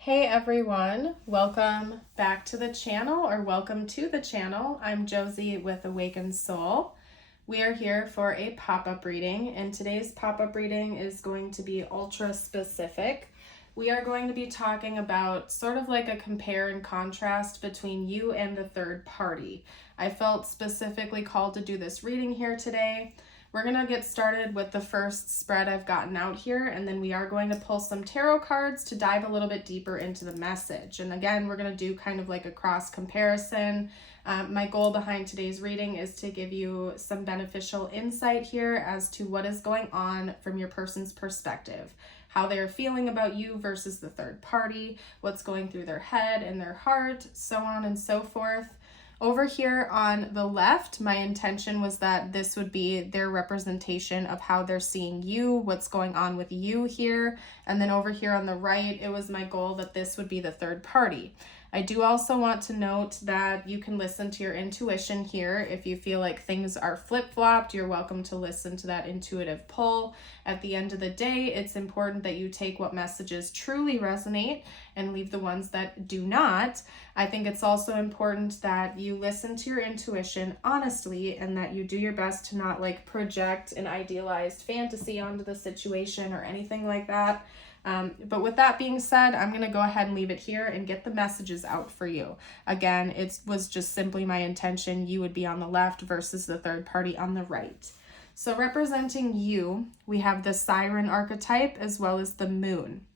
Hey everyone, welcome back to the channel, or welcome to the channel. I'm Josie with Awakened Soul. We are here for a pop-up reading, and today's pop-up reading is going to be ultra specific. We are going to be talking about sort of like a compare and contrast between you and the third party. I felt specifically called to do this reading here today. We're going to get started with the first spread I've gotten out here, and then we are going to pull some tarot cards to dive a little bit deeper into the message. And again, we're going to do kind of like a cross comparison. My goal behind today's reading is to give you some beneficial insight here as to what is going on from your person's perspective, how they're feeling about you versus the third party, what's going through their head and their heart, so on and so forth. Over here on the left, my intention was that this would be their representation of how they're seeing you, what's going on with you here. And then over here on the right, it was my goal that this would be the third party. I do also want to note that you can listen to your intuition here. If you feel like things are flip-flopped, you're welcome to listen to that intuitive pull. At the end of the day, it's important that you take what messages truly resonate and leave the ones that do not. I think it's also important that you listen to your intuition honestly and that you do your best to not like project an idealized fantasy onto the situation or anything like that. But with that being said, I'm going to go ahead and leave it here and get the messages out for you. Again, it was just simply my intention you would be on the left versus the third party on the right. So representing you, we have the siren archetype as well as the moon.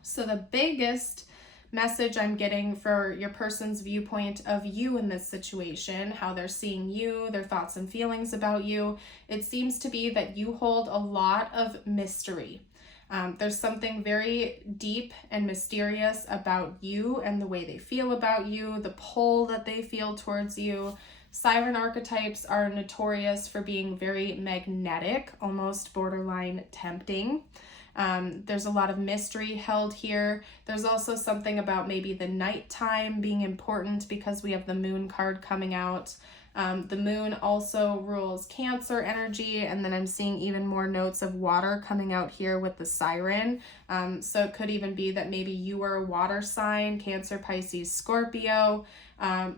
So the biggest message I'm getting for your person's viewpoint of you in this situation, how they're seeing you, their thoughts and feelings about you, it seems to be that you hold a lot of mystery. There's something very deep and mysterious about you and the way they feel about you, the pull that they feel towards you. Siren archetypes are notorious for being very magnetic, almost borderline tempting. There's a lot of mystery held here. There's also something about maybe the nighttime being important because we have the moon card coming out. The moon also rules Cancer energy, and then I'm seeing even more notes of water coming out here with the siren. So it could even be that maybe you are a water sign, Cancer, Pisces, Scorpio,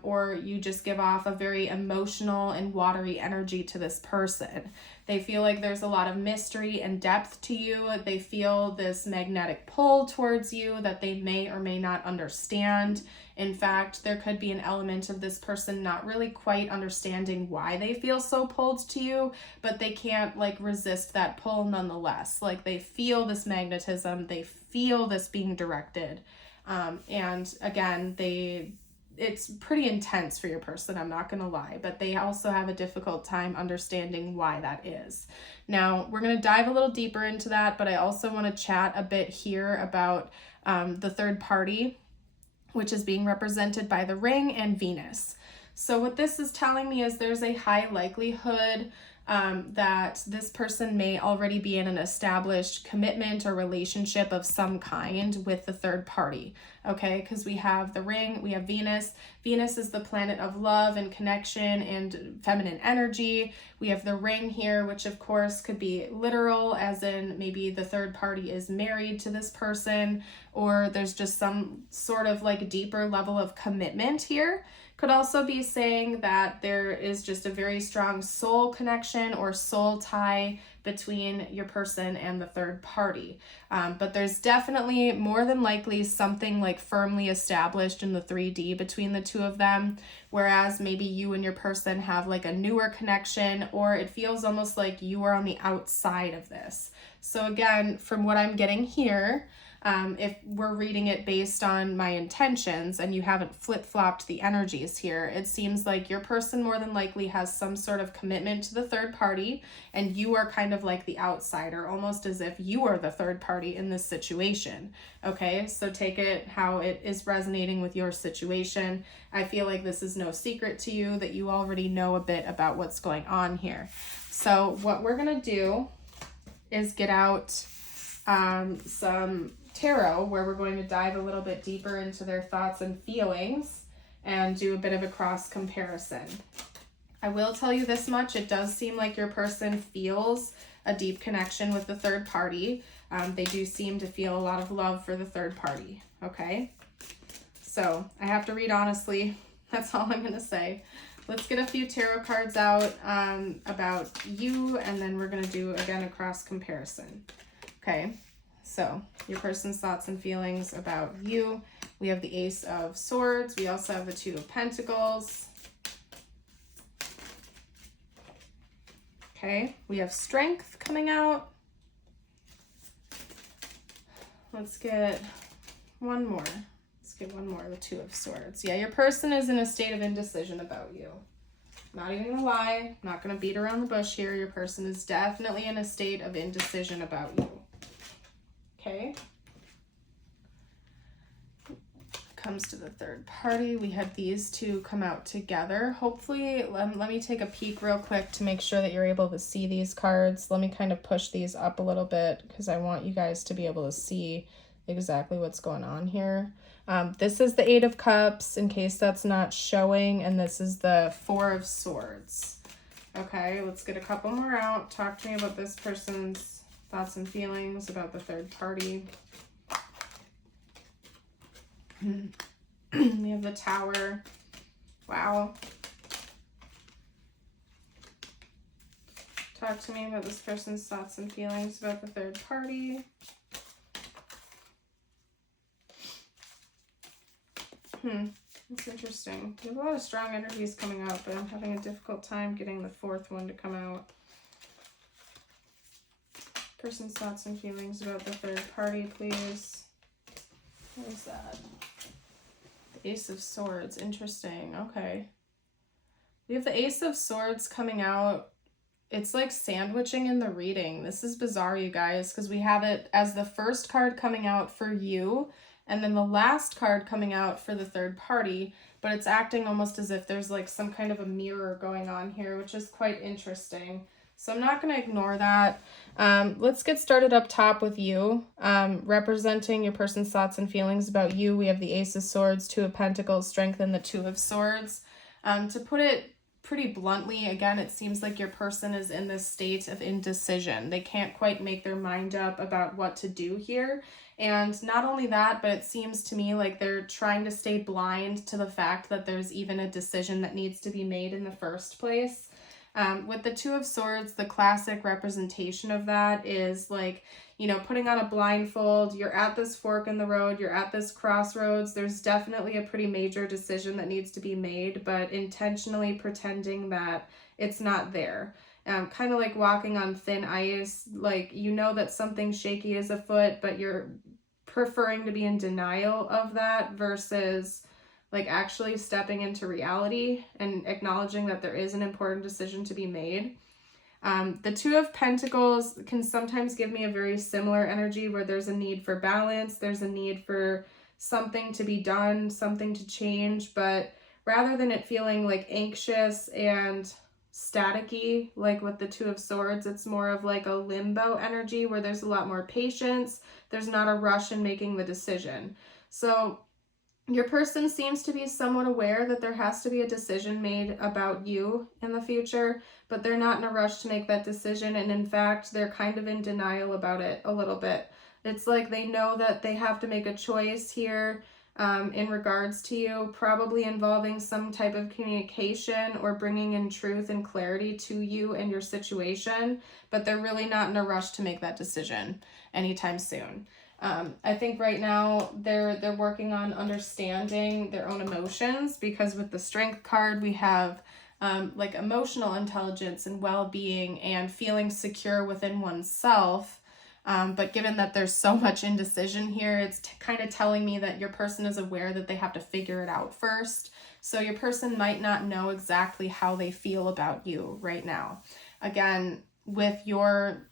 or you just give off a very emotional and watery energy to this person. They feel like there's a lot of mystery and depth to you. They feel this magnetic pull towards you that they may or may not understand. In fact, there could be an element of this person not really quite understanding why they feel so pulled to you, but they can't like resist that pull nonetheless. Like they feel this magnetism, they feel this being directed. And again, it's pretty intense for your person, I'm not going to lie, but they also have a difficult time understanding why that is. Now, we're going to dive a little deeper into that, but I also want to chat a bit here about the third party, which is being represented by the ring and Venus. So what this is telling me is there's a high likelihood that this person may already be in an established commitment or relationship of some kind with the third party, okay? Because we have the ring, we have Venus. Venus is the planet of love and connection and feminine energy. We have the ring here, which of course could be literal, as in maybe the third party is married to this person, or there's just some sort of like deeper level of commitment here. Could also be saying that there is just a very strong soul connection or soul tie between your person and the third party. But there's definitely more than likely something like firmly established in the 3D between the two of them, whereas maybe you and your person have like a newer connection, or it feels almost like you are on the outside of this. So again, from what I'm getting here, if we're reading it based on my intentions and you haven't flip-flopped the energies here, it seems like your person more than likely has some sort of commitment to the third party and you are kind of like the outsider, almost as if you are the third party in this situation. Okay, so take it how it is resonating with your situation. I feel like this is no secret to you, that you already know a bit about what's going on here. So what we're going to do is get out some tarot, where we're going to dive a little bit deeper into their thoughts and feelings and do a bit of a cross comparison. I will tell you this much, it does seem like your person feels a deep connection with the third party. They do seem to feel a lot of love for the third party, okay? So I have to read honestly. That's all I'm going to say. Let's get a few tarot cards out about you, and then we're going to do, again, a cross comparison. Okay, so your person's thoughts and feelings about you. We have the Ace of Swords. We also have the Two of Pentacles. Okay, we have Strength coming out. Let's get one more. Get one more, the Two of Swords. Yeah, your person is in a state of indecision about you. Not even gonna lie, not gonna beat around the bush here. Your person is definitely in a state of indecision about you. Okay. Comes to the third party. We had these two come out together. Hopefully, let me take a peek real quick to make sure that you're able to see these cards. Let me kind of push these up a little bit because I want you guys to be able to see exactly what's going on here. This is the Eight of Cups, in case that's not showing, and this is the Four of Swords. Okay, let's get a couple more out. Talk to me about this person's thoughts and feelings about the third party. We have the Tower. Wow. Talk to me about this person's thoughts and feelings about the third party. That's interesting. There's a lot of strong energies coming out, but I'm having a difficult time getting the fourth one to come out. Person's thoughts and feelings about the third party, please. What is that? The Ace of Swords. Interesting. Okay. We have the Ace of Swords coming out. It's like sandwiching in the reading. This is bizarre, you guys, because we have it as the first card coming out for you, and then the last card coming out for the third party, but it's acting almost as if there's like some kind of a mirror going on here, which is quite interesting. So I'm not going to ignore that. Let's get started up top with you. Representing your person's thoughts and feelings about you, we have the Ace of Swords, Two of Pentacles, Strength, and the Two of Swords. To put it pretty bluntly, again, it seems like your person is in this state of indecision. They can't quite make their mind up about what to do here. And not only that, but it seems to me like they're trying to stay blind to the fact that there's even a decision that needs to be made in the first place. With the Two of Swords, the classic representation of that is like, you know, putting on a blindfold. You're at this fork in the road. You're at this crossroads. There's definitely a pretty major decision that needs to be made, but intentionally pretending that it's not there. Kind of like walking on thin ice. Like, you know that something shaky is afoot, but you're preferring to be in denial of that versus like actually stepping into reality and acknowledging that there is an important decision to be made. The Two of Pentacles can sometimes give me a very similar energy where there's a need for balance, there's a need for something to be done, something to change, but rather than it feeling like anxious and staticky, like with the Two of Swords, it's more of like a limbo energy where there's a lot more patience, there's not a rush in making the decision. So your person seems to be somewhat aware that there has to be a decision made about you in the future, but they're not in a rush to make that decision. And in fact, they're kind of in denial about it a little bit. It's like they know that they have to make a choice here in regards to you, probably involving some type of communication or bringing in truth and clarity to you and your situation, but they're really not in a rush to make that decision anytime soon. I think right now they're working on understanding their own emotions, because with the Strength card we have like emotional intelligence and well-being and feeling secure within oneself. But given that there's so much indecision here, it's kind of telling me that your person is aware that they have to figure it out first. So your person might not know exactly how they feel about you right now. Again, with your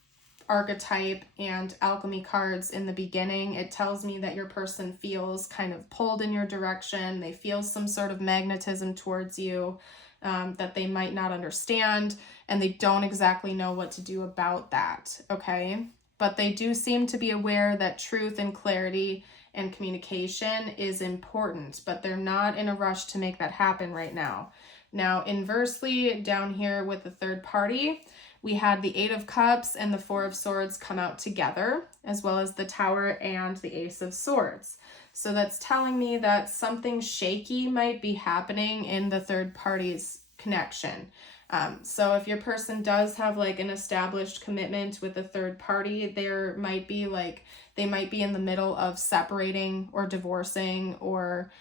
archetype and alchemy cards in the beginning, it tells me that your person feels kind of pulled in your direction. They feel some sort of magnetism towards you that they might not understand, and they don't exactly know what to do about that, okay? But they do seem to be aware that truth and clarity and communication is important, but they're not in a rush to make that happen right now. Now, inversely, down here with the third party, we had the Eight of Cups and the Four of Swords come out together, as well as the Tower and the Ace of Swords. So that's telling me that something shaky might be happening in the third party's connection. So if your person does have like an established commitment with a third party, there might be like, they might be in the middle of separating or divorcing or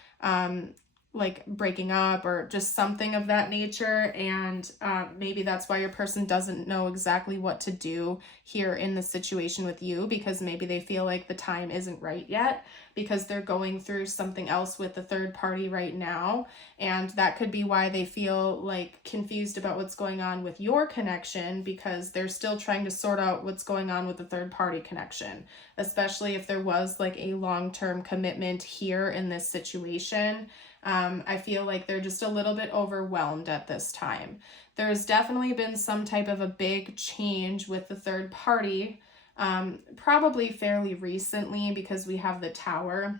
like breaking up or just something of that nature. And maybe that's why your person doesn't know exactly what to do here in the situation with you, because maybe they feel like the time isn't right yet because they're going through something else with the third party right now. And that could be why they feel like confused about what's going on with your connection, because they're still trying to sort out what's going on with the third party connection, especially if there was like a long-term commitment here in this situation. I feel like they're just a little bit overwhelmed at this time. There's definitely been some type of a big change with the third party, probably fairly recently, because we have the Tower,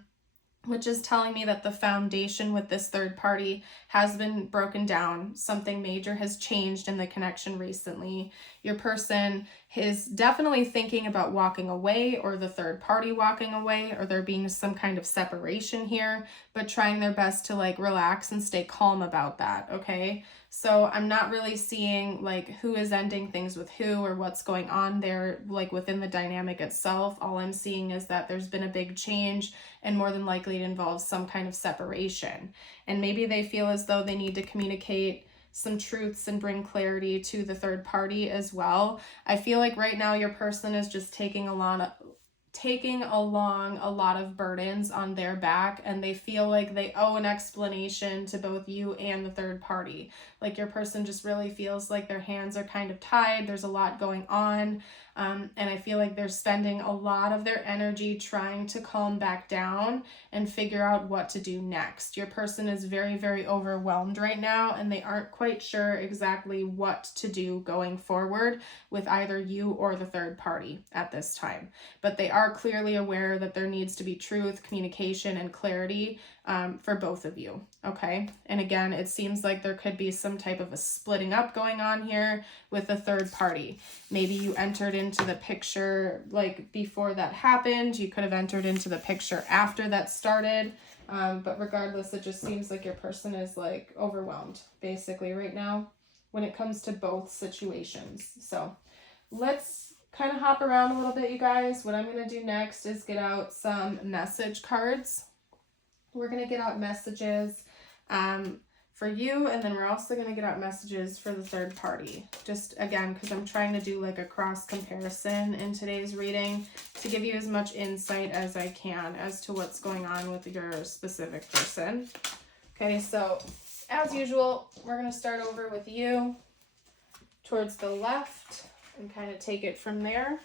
which is telling me that the foundation with this third party has been broken down. Something major has changed in the connection recently. Your person is definitely thinking about walking away, or the third party walking away, or there being some kind of separation here, but trying their best to like relax and stay calm about that, okay? So I'm not really seeing like who is ending things with who or what's going on there like within the dynamic itself. All I'm seeing is that there's been a big change, and more than likely it involves some kind of separation. And maybe they feel as though they need to communicate some truths and bring clarity to the third party as well. I feel like right now your person is just taking along a lot of burdens on their back, and they feel like they owe an explanation to both you and the third party. Like your person just really feels like their hands are kind of tied. There's a lot going on. And I feel like they're spending a lot of their energy trying to calm back down and figure out what to do next. Your person is very, very overwhelmed right now, and they aren't quite sure exactly what to do going forward with either you or the third party at this time. But they are clearly aware that there needs to be truth, communication, and clarity for both of you, okay? And again, it seems like there could be some type of a splitting up going on here with the third party. Maybe you entered into the picture like before that happened. You could have entered into the picture after that started. But regardless, it just seems like your person is like overwhelmed basically right now when it comes to both situations. So let's kind of hop around a little bit, you guys. What I'm going to do next is get out some message cards. We're going to get out messages for you, and then we're also going to get out messages for the third party. Just again, because I'm trying to do like a cross comparison in today's reading to give you as much insight as I can as to what's going on with your specific person. Okay, so as usual, we're going to start over with you towards the left and kind of take it from there.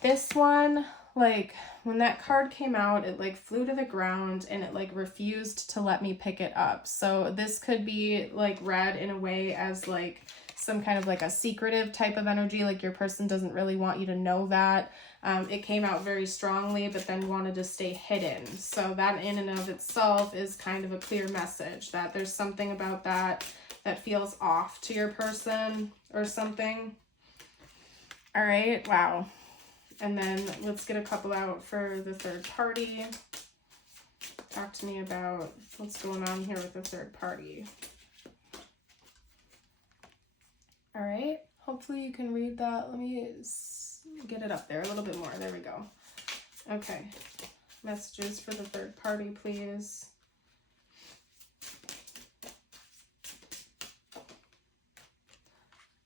This one, like when that card came out, it like flew to the ground and it like refused to let me pick it up. So this could be like read in a way as like some kind of like a secretive type of energy, like your person doesn't really want you to know that. It came out very strongly, but then wanted to stay hidden. So that in and of itself is kind of a clear message that there's something about that that feels off to your person or something. All right, wow. And then let's get a couple out for the third party. Talk to me about what's going on here with the third party. All right, hopefully you can read that. Let me get it up there a little bit more. There we go. Okay, messages for the third party, please.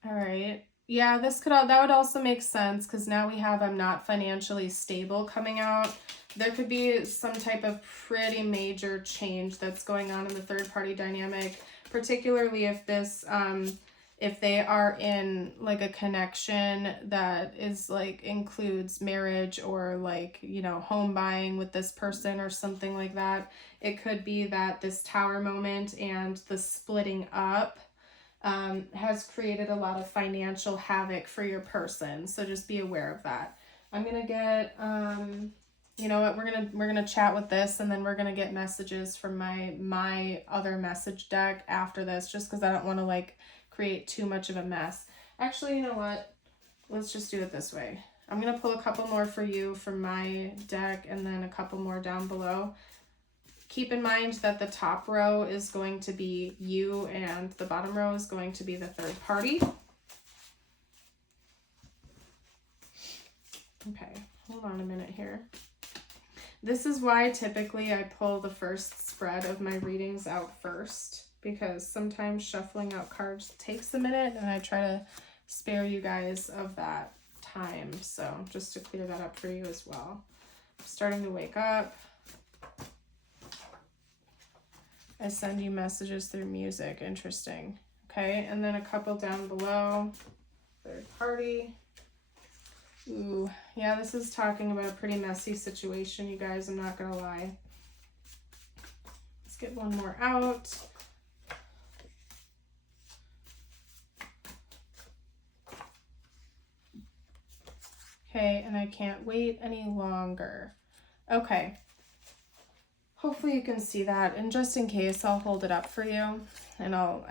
All right. Yeah, that would also make sense, because now we have I'm not financially stable coming out. There could be some type of pretty major change that's going on in the third party dynamic, particularly if this if they are in like a connection that is like includes marriage or like, you know, home buying with this person or something like that. It could be that this Tower moment and the splitting up has created a lot of financial havoc for your person. So just be aware of that. I'm going to get, you know what, we're going to chat with this, and then we're going to get messages from my other message deck after this, just because I don't want to like create too much of a mess. Actually, you know what? Let's just do it this way. I'm going to pull a couple more for you from my deck and then a couple more down below. Keep in mind that the top row is going to be you and the bottom row is going to be the third party. Okay, hold on a minute here. This is why typically I pull the first spread of my readings out first, because sometimes shuffling out cards takes a minute and I try to spare you guys of that time. So just to clear that up for you as well. I'm starting to wake up. I send you messages through music. Interesting. Okay, and then a couple down below. Third party. Ooh, yeah, this is talking about a pretty messy situation, you guys. I'm not gonna lie. Let's get one more out. Okay, and I can't wait any longer. Okay. Hopefully you can see that, and just in case, I'll hold it up for you, and I'll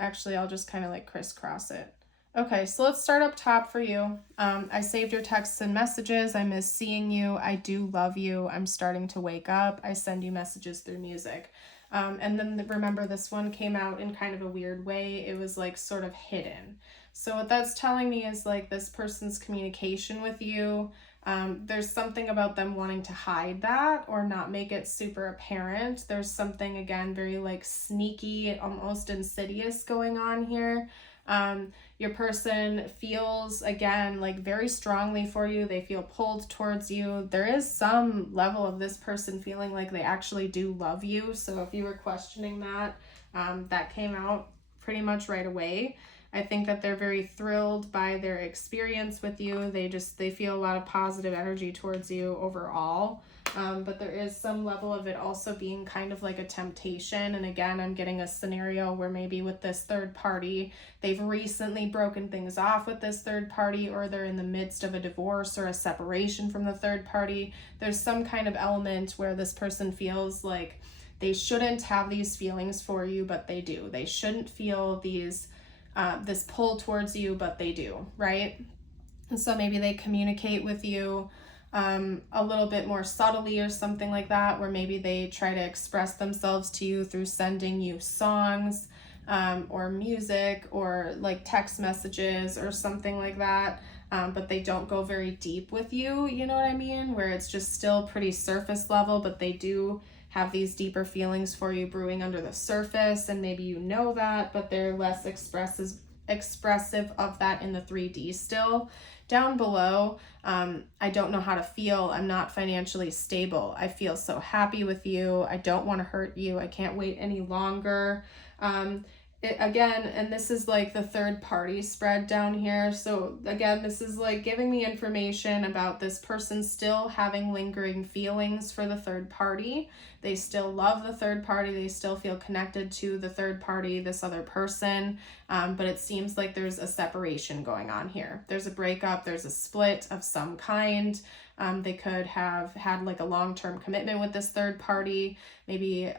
just kind of like crisscross it. Okay, so let's start up top for you. I saved your texts and messages. I miss seeing you. I do love you. I'm starting to wake up. I send you messages through music. And then remember, this one came out in kind of a weird way. It was like sort of hidden. So what that's telling me is like this person's communication with you. There's something about them wanting to hide that or not make it super apparent. There's something, again, very like sneaky, almost insidious going on here. Your person feels, again, like very strongly for you. They feel pulled towards you. There is some level of this person feeling like they actually do love you. So if you were questioning that, that came out pretty much right away. I think that they're very thrilled by their experience with you. They feel a lot of positive energy towards you overall. But there is some level of it also being kind of like a temptation. And again, I'm getting a scenario where maybe with this third party, they've recently broken things off with this third party, or they're in the midst of a divorce or a separation from the third party. There's some kind of element where this person feels like they shouldn't have these feelings for you, but they do. They shouldn't feel this pull towards you, but they do, right? And so maybe they communicate with you a little bit more subtly or something like that, where maybe they try to express themselves to you through sending you songs or music or like text messages or something like that, but they don't go very deep with you, you know what I mean? Where it's just still pretty surface level, but they do have these deeper feelings for you brewing under the surface, and maybe you know that, but they're less expressive of that in the 3D still. Down below, I don't know how to feel. I'm not financially stable. I feel so happy with you. I don't want to hurt you. I can't wait any longer. Again, and this is like the third party spread down here. So again, this is like giving me information about this person still having lingering feelings for the third party. They still love the third party. They still feel connected to the third party, this other person. But it seems like there's a separation going on here. There's a breakup. There's a split of some kind. They could have had like a long-term commitment with this third party. Maybe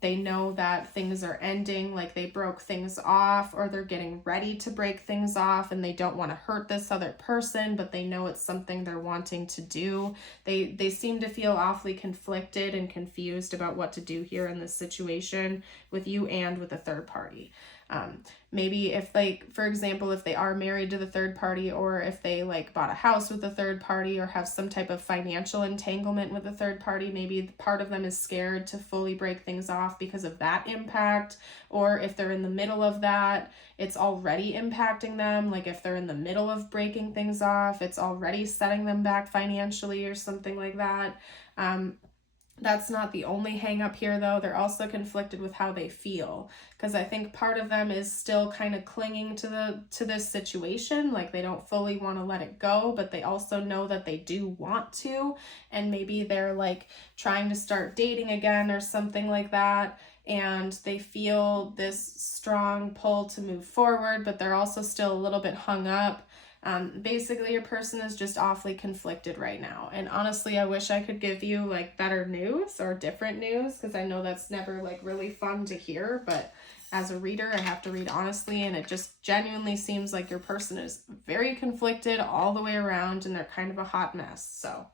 they know that things are ending, like they broke things off, or they're getting ready to break things off, and they don't want to hurt this other person, but they know it's something they're wanting to do. They seem to feel awfully conflicted and confused about what to do here in this situation with you and with the third party. Maybe if like, for example, if they are married to the third party, or if they like bought a house with the third party or have some type of financial entanglement with the third party, maybe part of them is scared to fully break things off because of that impact. Or if they're in the middle of that, it's already impacting them. Like if they're in the middle of breaking things off, it's already setting them back financially or something like that. That's not the only hang up here though. They're also conflicted with how they feel, because I think part of them is still kind of clinging to this situation. Like they don't fully want to let it go, but they also know that they do want to, and maybe they're like trying to start dating again or something like that, and they feel this strong pull to move forward, but they're also still a little bit hung up. Basically your person is just awfully conflicted right now. And honestly, I wish I could give you like better news or different news, because I know that's never like really fun to hear, but as a reader. I have to read honestly, and it just genuinely seems like your person is very conflicted all the way around, and they're kind of a hot mess. So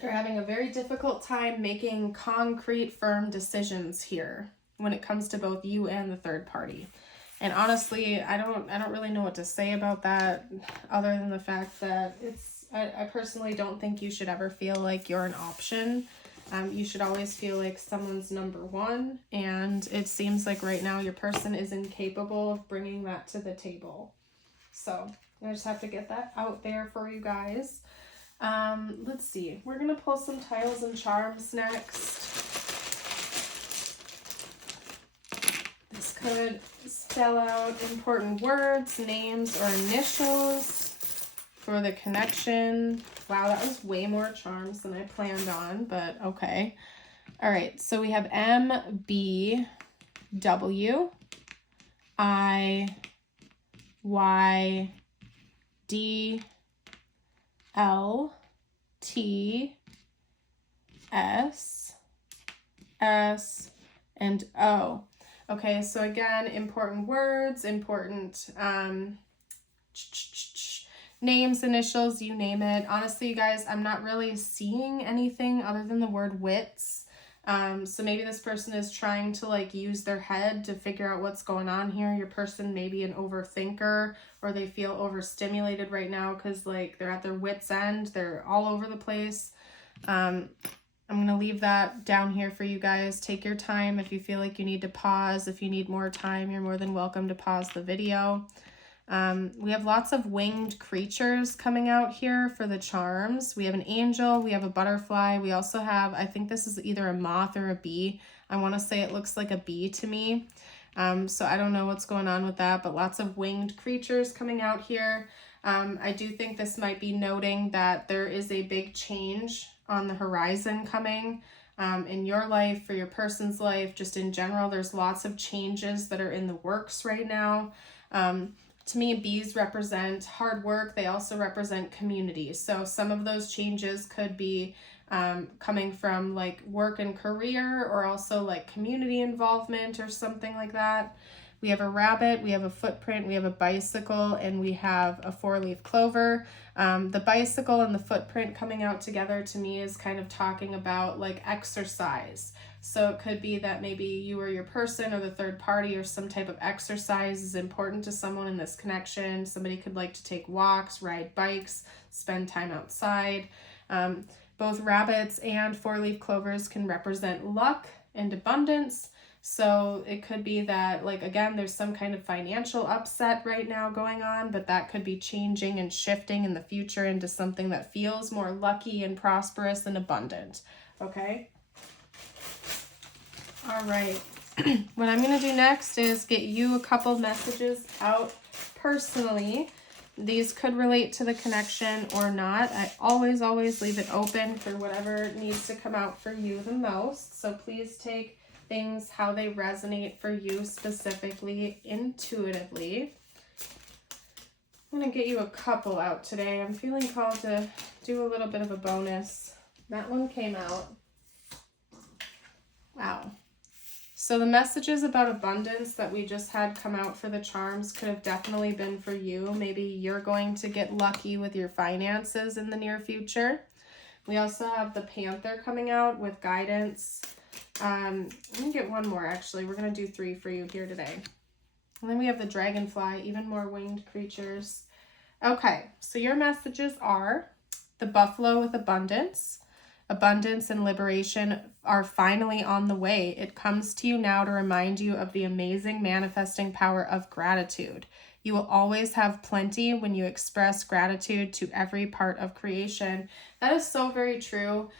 they're having a very difficult time making concrete, firm decisions here when it comes to both you and the third party. And honestly, I don't really know what to say about that, other than the fact that I personally don't think you should ever feel like you're an option. You should always feel like someone's number one, and it seems like right now your person is incapable of bringing that to the table. So I just have to get that out there for you guys. Let's see. We're going to pull some tiles and charms next. This could spell out important words, names, or initials for the connection. Wow, that was way more charms than I planned on, but okay. All right, so we have M, B, W, I, Y, D, L, T, S, S, and O. Okay, so again, important words, important names, initials, you name it. Honestly, you guys, I'm not really seeing anything other than the word wits. So maybe this person is trying to like use their head to figure out what's going on here. Your person may be an overthinker, or they feel overstimulated right now because like they're at their wits' end. They're all over the place. I'm going to leave that down here for you guys. Take your time. If you feel like you need to pause, if you need more time, you're more than welcome to pause the video. We have lots of winged creatures coming out here for the charms. We have an angel, we have a butterfly, we also have, I think this is either a moth or a bee. I want to say it looks like a bee to me. So I don't know what's going on with that, but lots of winged creatures coming out here. I do think this might be noting that there is a big change on the horizon coming in your life, for your person's life, just in general. There's lots of changes that are in the works right now. To me, bees represent hard work. They also represent community. So some of those changes could be coming from like work and career, or also like community involvement or something like that. We have a rabbit, we have a footprint, we have a bicycle, and we have a 4-leaf clover. The bicycle and the footprint coming out together to me is kind of talking about like exercise. So it could be that maybe you or your person or the third party, or some type of exercise is important to someone in this connection. Somebody could like to take walks, ride bikes, spend time outside. Both rabbits and 4-leaf clovers can represent luck and abundance. So it could be that, like, again, there's some kind of financial upset right now going on, but that could be changing and shifting in the future into something that feels more lucky and prosperous and abundant. Okay? All right. What I'm going to do next is get you a couple messages out personally. These could relate to the connection or not. I always leave it open for whatever needs to come out for you the most. So please take things how they resonate for you specifically, intuitively. I'm going to get you a couple out today. I'm feeling called to do a little bit of a bonus. That one came out. Wow. So the messages about abundance that we just had come out for the charms could have definitely been for you. Maybe you're going to get lucky with your finances in the near future. We also have the panther coming out with guidance. Let me get one more, actually. We're going to do 3 for you here today. And then we have the dragonfly, even more winged creatures. Okay, so your messages are the buffalo with abundance. Abundance and liberation are finally on the way. It comes to you now to remind you of the amazing manifesting power of gratitude. You will always have plenty when you express gratitude to every part of creation. That is so very true.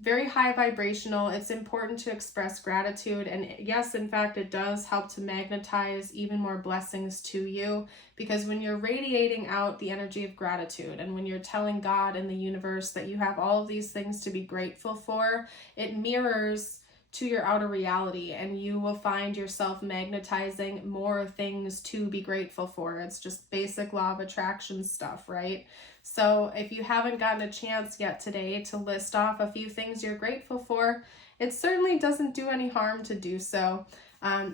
Very high vibrational. It's important to express gratitude. And yes, in fact, it does help to magnetize even more blessings to you, because when you're radiating out the energy of gratitude, and when you're telling God and the universe that you have all of these things to be grateful for, it mirrors to your outer reality, and you will find yourself magnetizing more things to be grateful for. It's just basic law of attraction stuff, right? So if you haven't gotten a chance yet today to list off a few things you're grateful for, it certainly doesn't do any harm to do so.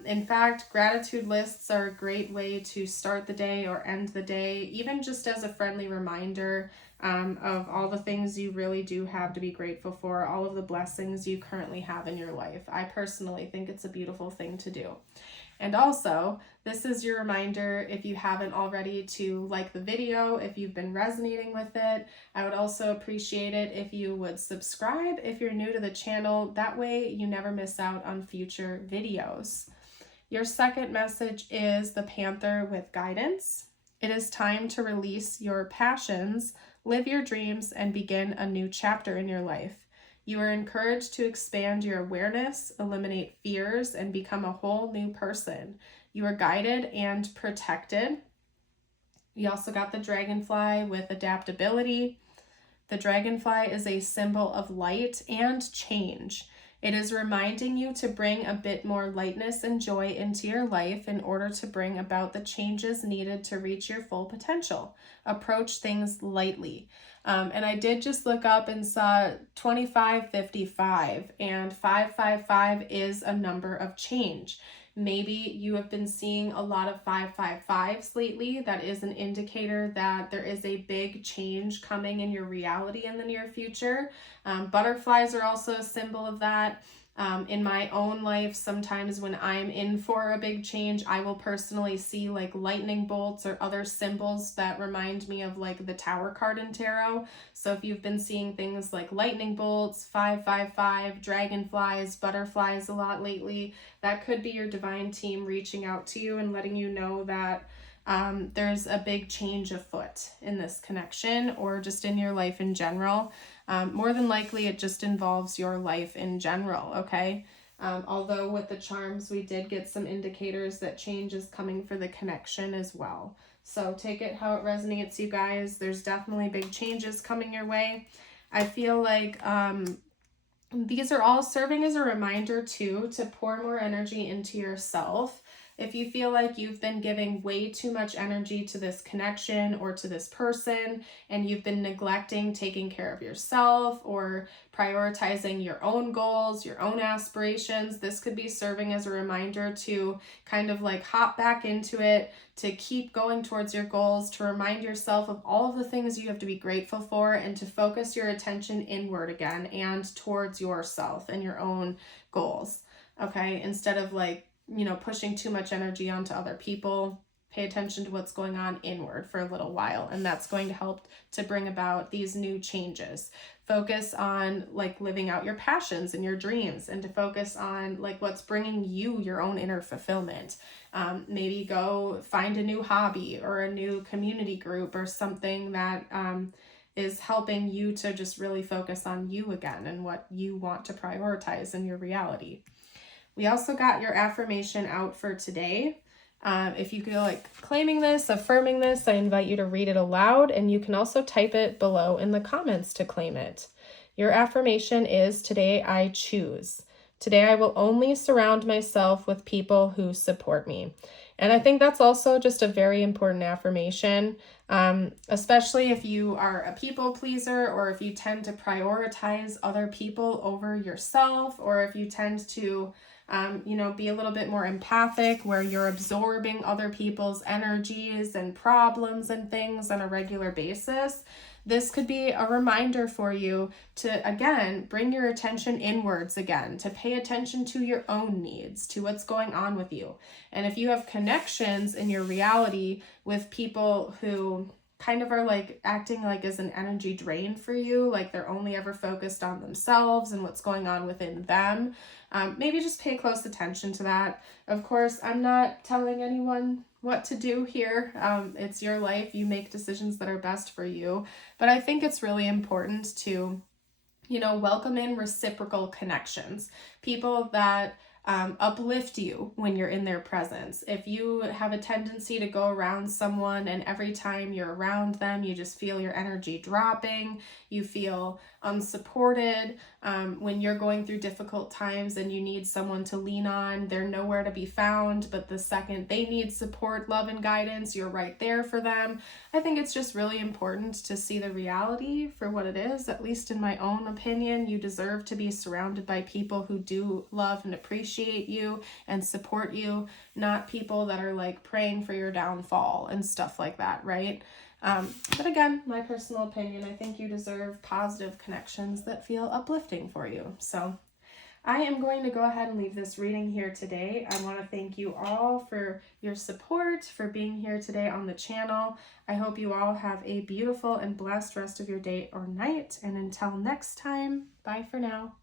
In fact, gratitude lists are a great way to start the day or end the day, even just as a friendly reminder of all the things you really do have to be grateful for, all of the blessings you currently have in your life. I personally think it's a beautiful thing to do. And also, this is your reminder, if you haven't already, to like the video if you've been resonating with it. I would also appreciate it if you would subscribe if you're new to the channel. That way you never miss out on future videos. Your second message is the Panther with guidance. It is time to release your passions, live your dreams, and begin a new chapter in your life. You are encouraged to expand your awareness, eliminate fears, and become a whole new person. You are guided and protected. You also got the dragonfly with adaptability. The dragonfly is a symbol of light and change. It is reminding you to bring a bit more lightness and joy into your life in order to bring about the changes needed to reach your full potential. Approach things lightly. And I did just look up and saw 2555, and 555 is a number of change. Maybe you have been seeing a lot of 555s lately. That is an indicator that there is a big change coming in your reality in the near future. Butterflies are also a symbol of that. In my own life, sometimes when I'm in for a big change, I will personally see like lightning bolts or other symbols that remind me of like the Tower card in tarot. So if you've been seeing things like lightning bolts, 555, dragonflies, butterflies a lot lately, that could be your divine team reaching out to you and letting you know that there's a big change afoot in this connection, or just in your life in general. More than likely, it just involves your life in general, okay? Although with the charms, we did get some indicators that change is coming for the connection as well. So take it how it resonates, you guys. There's definitely big changes coming your way. I feel like these are all serving as a reminder, too, to pour more energy into yourself. If you feel like you've been giving way too much energy to this connection or to this person, and you've been neglecting taking care of yourself or prioritizing your own goals, your own aspirations, this could be serving as a reminder to kind of like hop back into it, to keep going towards your goals, to remind yourself of all of the things you have to be grateful for, and to focus your attention inward again and towards yourself and your own goals, okay? Instead of like, pushing too much energy onto other people. Pay attention to what's going on inward for a little while, and that's going to help to bring about these new changes. Focus on like living out your passions and your dreams, and to focus on like what's bringing you your own inner fulfillment. Maybe go find a new hobby or a new community group or something that is helping you to just really focus on you again and what you want to prioritize in your reality. We also got your affirmation out for today. If you feel like claiming this, affirming this, I invite you to read it aloud, and you can also type it below in the comments to claim it. Your affirmation is, today I choose. Today I will only surround myself with people who support me. And I think that's also just a very important affirmation, especially if you are a people pleaser, or if you tend to prioritize other people over yourself, or if you tend to be a little bit more empathic, where you're absorbing other people's energies and problems and things on a regular basis. This could be a reminder for you to, again, bring your attention inwards again, to pay attention to your own needs, to what's going on with you. And if you have connections in your reality with people who kind of are like acting like as an energy drain for you, like they're only ever focused on themselves and what's going on within them, maybe just pay close attention to that. Of course, I'm not telling anyone what to do here. It's your life. You make decisions that are best for you. But I think it's really important to, welcome in reciprocal connections, people that uplift you when you're in their presence. If you have a tendency to go around someone and every time you're around them, you just feel your energy dropping, you feel unsupported, when you're going through difficult times and you need someone to lean on, they're nowhere to be found, but the second they need support, love, and guidance, you're right there for them. I think it's just really important to see the reality for what it is. At least in my own opinion, you deserve to be surrounded by people who do love and appreciate you and support you, not people that are like praying for your downfall and stuff like that, right? But again, my personal opinion, I think you deserve positive connections that feel uplifting for you. So I am going to go ahead and leave this reading here today. I want to thank you all for your support, for being here today on the channel. I hope you all have a beautiful and blessed rest of your day or night. And until next time, bye for now.